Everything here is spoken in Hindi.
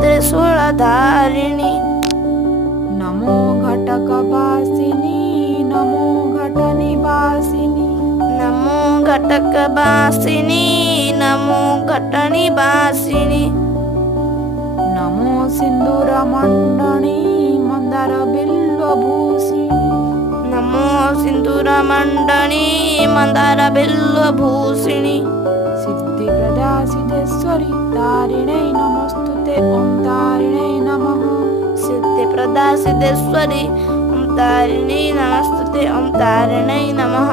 त्रिशूलधारिणि नमो घटकवासिनी नमो घटनिवासिनी नमो घटकवासिनी नमो घटनिवासिनि नमो सिन्दूरमण्डनी मन्दारबिल्वभूषिणी नमो सिन्दूरमण्डनी मन्दारबिल्वभूषिणि सिद्धिप्रदा सिद्धेश्वरी तारिणै नमस्तुते ॐ तारिणै नमः सिद्धिप्रदा सिद्धेश्वरी ॐ तारिणी नमस्तुते ॐ तारिणै नमः।